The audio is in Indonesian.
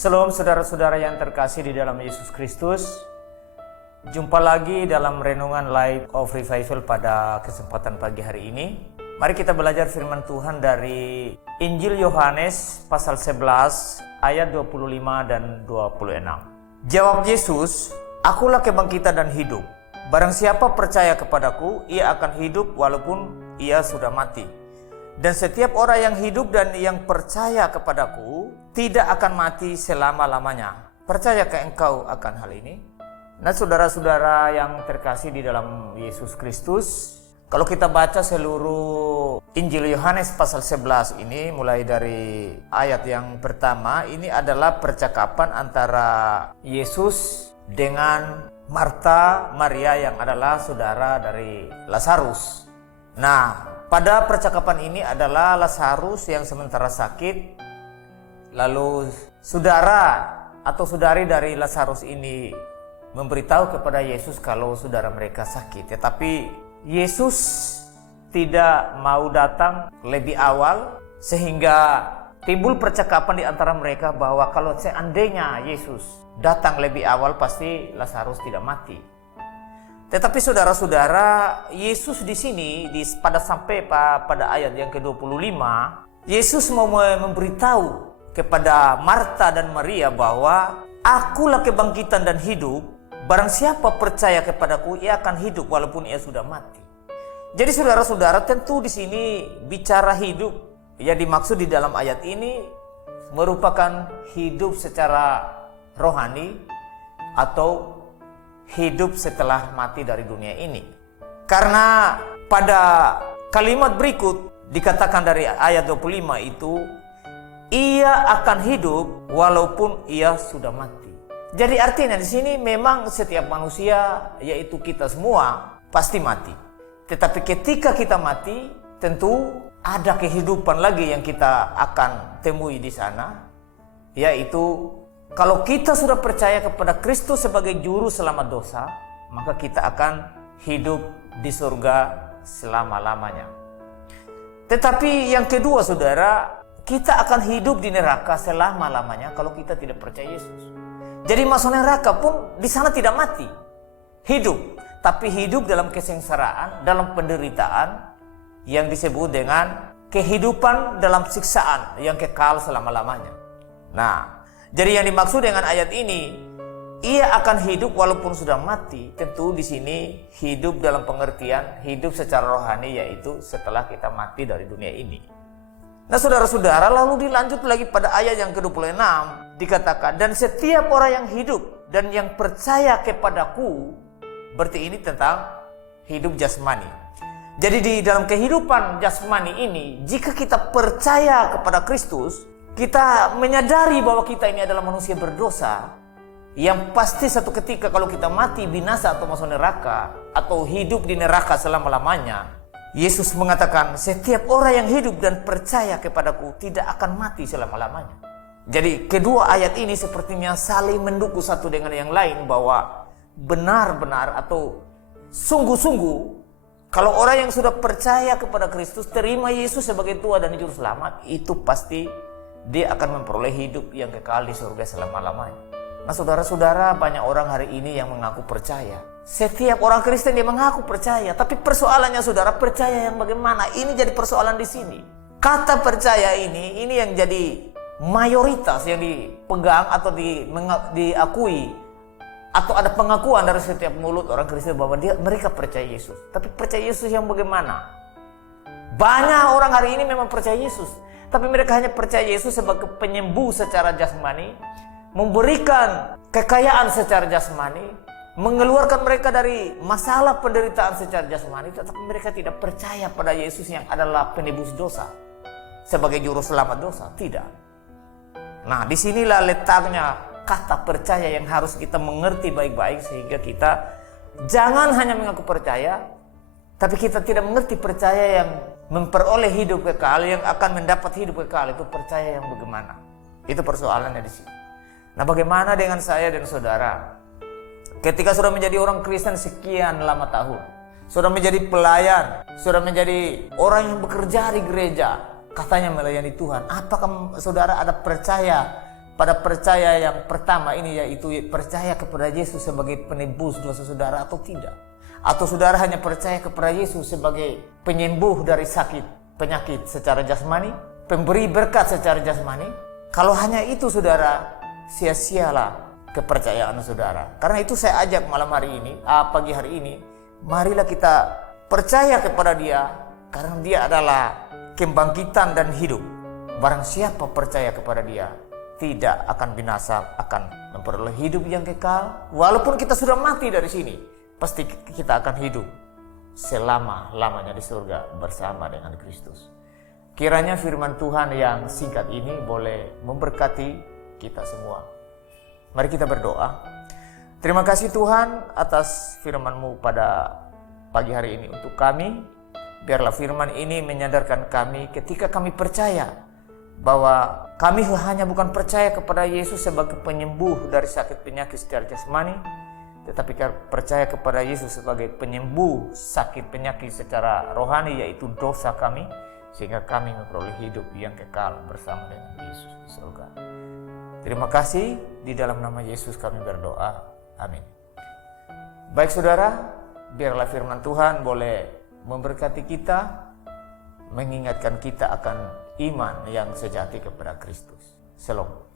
Shalom saudara-saudara yang terkasih di dalam Yesus Kristus. Jumpa lagi dalam renungan Life of Revival pada kesempatan pagi hari ini. Mari kita belajar firman Tuhan dari Injil Yohanes pasal 11 ayat 25 dan 26. Jawab Yesus, "Akulah kebangkitan dan hidup. Barang siapa percaya kepadaku, ia akan hidup walaupun ia sudah mati. Dan setiap orang yang hidup dan yang percaya kepadaku tidak akan mati selama-lamanya." Percayakah engkau akan hal ini? Nah, saudara-saudara yang terkasih di dalam Yesus Kristus, kalau kita baca seluruh Injil Yohanes pasal 11 ini, mulai dari ayat yang pertama, ini adalah percakapan antara Yesus dengan Marta, Maria yang adalah saudara dari Lazarus. Nah, pada percakapan ini adalah Lazarus yang sementara sakit, lalu saudara atau saudari dari Lazarus ini memberitahu kepada Yesus kalau saudara mereka sakit. Tetapi Yesus tidak mau datang lebih awal, sehingga timbul percakapan di antara mereka bahwa kalau seandainya Yesus datang lebih awal pasti Lazarus tidak mati. Tetapi saudara-saudara, Yesus di sini pada ayat yang ke-25, Yesus mau memberitahu kepada Marta dan Maria bahwa akulah kebangkitan dan hidup. Barang siapa percaya kepadaku, ia akan hidup walaupun ia sudah mati. Jadi saudara-saudara, tentu di sini bicara hidup yang dimaksud di dalam ayat ini merupakan hidup secara rohani atau hidup setelah mati dari dunia ini. Karena pada kalimat berikut dikatakan dari ayat 25 itu, ia akan hidup walaupun ia sudah mati. Jadi artinya di sini memang setiap manusia, yaitu kita semua, pasti mati. Tetapi ketika kita mati, tentu ada kehidupan lagi yang kita akan temui di sana, yaitu kalau kita sudah percaya kepada Kristus sebagai juru selamat dosa, maka kita akan hidup di surga selama-lamanya. Tetapi yang kedua, saudara, kita akan hidup di neraka selama-lamanya kalau kita tidak percaya Yesus. Jadi masuk neraka pun di sana tidak mati, hidup, tapi hidup dalam kesengsaraan, dalam penderitaan yang disebut dengan kehidupan dalam siksaan yang kekal selama-lamanya. Nah, jadi yang dimaksud dengan ayat ini, ia akan hidup walaupun sudah mati. Tentu di sini hidup dalam pengertian hidup secara rohani, yaitu setelah kita mati dari dunia ini. Nah, saudara-saudara, lalu dilanjut lagi pada ayat yang ke-26, dikatakan, dan setiap orang yang hidup dan yang percaya kepadaku, berarti ini tentang hidup jasmani. Jadi di dalam kehidupan jasmani ini, jika kita percaya kepada Kristus, kita menyadari bahwa kita ini adalah manusia berdosa, yang pasti satu ketika kalau kita mati, binasa atau masuk neraka, atau hidup di neraka selama-lamanya, Yesus mengatakan, setiap orang yang hidup dan percaya kepadaku tidak akan mati selama-lamanya. Jadi kedua ayat ini sepertinya saling mendukung satu dengan yang lain, bahwa benar-benar atau sungguh-sungguh kalau orang yang sudah percaya kepada Kristus, terima Yesus sebagai Tuhan dan Juru Selamat, itu pasti dia akan memperoleh hidup yang kekal di surga selama-lamanya. Nah, saudara-saudara, banyak orang hari ini yang mengaku percaya. Setiap orang Kristen dia mengaku percaya, tapi persoalannya, saudara, percaya yang bagaimana? Ini jadi persoalan di sini. Kata percaya ini yang jadi mayoritas yang dipegang atau diakui, atau ada pengakuan dari setiap mulut orang Kristen bahwa mereka percaya Yesus. Tapi percaya Yesus yang bagaimana? Banyak orang hari ini memang percaya Yesus, tapi mereka hanya percaya Yesus sebagai penyembuh secara jasmani, memberikan kekayaan secara jasmani, mengeluarkan mereka dari masalah penderitaan secara jasmani, tetapi mereka tidak percaya pada Yesus yang adalah penebus dosa sebagai juru selamat dosa. Tidak. Nah, disinilah letaknya kata percaya yang harus kita mengerti baik-baik, sehingga kita jangan hanya mengaku percaya, tapi kita tidak mengerti percaya yang memperoleh hidup kekal, yang akan mendapat hidup kekal. Itu percaya yang bagaimana? Itu persoalannya di sini. Nah, bagaimana dengan saya dan saudara? Ketika sudah menjadi orang Kristen sekian lama tahun, sudah menjadi pelayan, sudah menjadi orang yang bekerja di gereja, katanya melayani Tuhan, apakah saudara ada percaya pada percaya yang pertama ini, yaitu percaya kepada Yesus sebagai penebus dosa saudara atau tidak? Atau saudara hanya percaya kepada Yesus sebagai penyembuh dari sakit, penyakit secara jasmani, pemberi berkat secara jasmani? Kalau hanya itu saudara, sia-sialah kepercayaan saudara. Karena itu saya ajak malam hari ini, pagi hari ini, marilah kita percaya kepada Dia, karena Dia adalah kebangkitan dan hidup. Barang siapa percaya kepada Dia, tidak akan binasa, akan memperoleh hidup yang kekal. Walaupun kita sudah mati dari sini, pasti kita akan hidup selama-lamanya di surga bersama dengan Kristus. Kiranya firman Tuhan yang singkat ini boleh memberkati kita semua. Mari kita berdoa. Terima kasih Tuhan atas firman-Mu pada pagi hari ini untuk kami. Biarlah firman ini menyadarkan kami ketika kami percaya bahwa kami hanya bukan percaya kepada Yesus sebagai penyembuh dari sakit penyakit secara jasmani, tetapi percaya kepada Yesus sebagai penyembuh sakit penyakit secara rohani, yaitu dosa kami, sehingga kami memperoleh hidup yang kekal bersama dengan Yesus di surga. Terima kasih, di dalam nama Yesus kami berdoa. Amin. Baik saudara, biarlah firman Tuhan boleh memberkati kita, mengingatkan kita akan iman yang sejati kepada Kristus. Shalom.